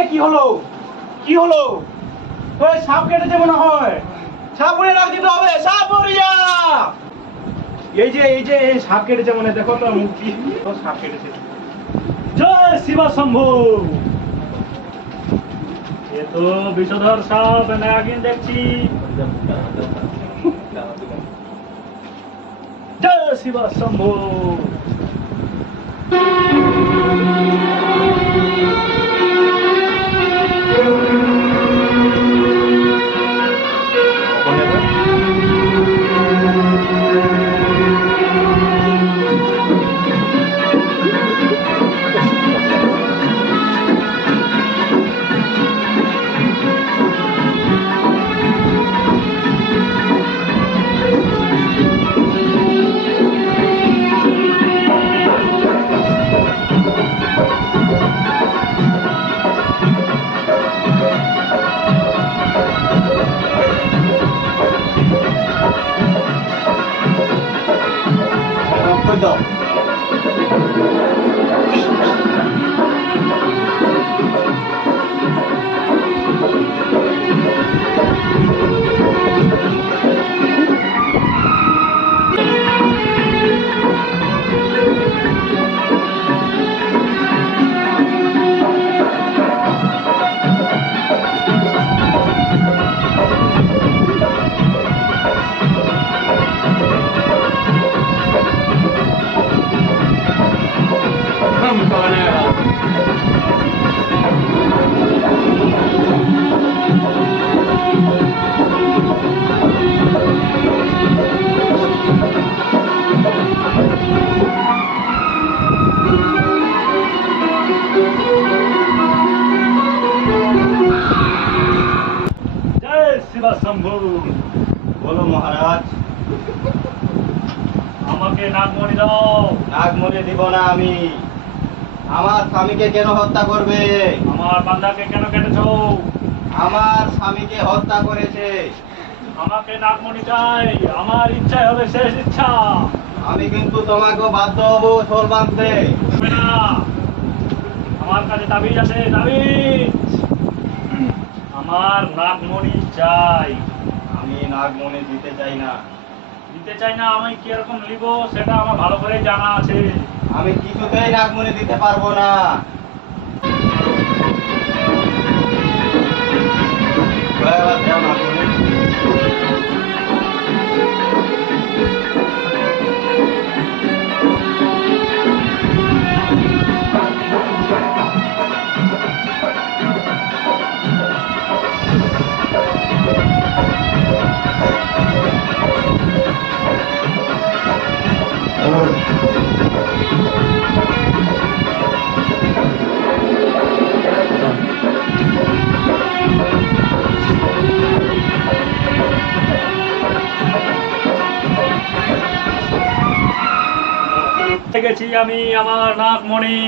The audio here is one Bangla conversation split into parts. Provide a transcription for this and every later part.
এ কি হলো? কি হলো? ওই সাপ কেটেছে মনে হয়। সাপ উড়ে রাখ দিতে হবে। সাপ উড়িয়া! এই সাপ কেটেছে মনে, দেখো তো মুক্তি। ও সাপ কেটেছে। জয় শিবা শম্ভু। এ তো বিষধর সাপ নাগিন দেখছি। জয় শিবা শম্ভু। দাও। জয় শিবা শম্ভু। বলো মহারাজ। আমাকে নাগমণি দাও। নাগমণি দিব না আমি। আমার স্বামীকে কেন হত্যা করবে? আমার বান্দাকে কেন কেটেছো? আমার স্বামীকে হত্যা করেছে। আমাকে নাগমণি চাই। আমার ইচ্ছাই হবে শেষ ইচ্ছা। আমি কিন্তু তোমাকে বাধ্য হব সোল বাঁধতে। হবে না। আমার কাছে তাবিজ আছে, তাবিজ। আমার নাগমণি চাই। আমি নাগমণি দিতে চাই না। দিতে চাই না, আমি কিরকম নিব সেটা আমার ভালো করে জানা আছে। আমি কিছুতেই নাগমণি দিতে পারবো না। এবার দাও নাগমণি। গেছি আমি আমার নাগমণি।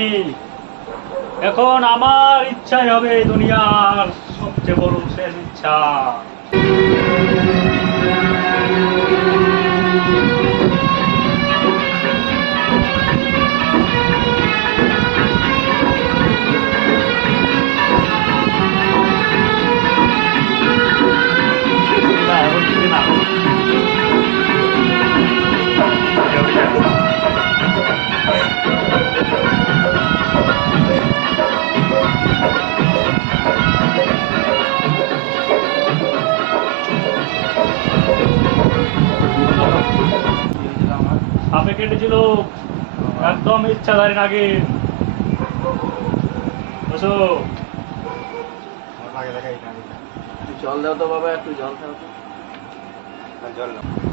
এখন আমার ইচ্ছাই হবে দুনিয়ার সবচেয়ে বড় শেষ ইচ্ছা। না, এখন দিদি না। সাপে কেটেছিল একদম ইচ্ছাধারী নাকি। বসো। জল দাও তো বাবা, একটু জল খাও তো। জল নাও।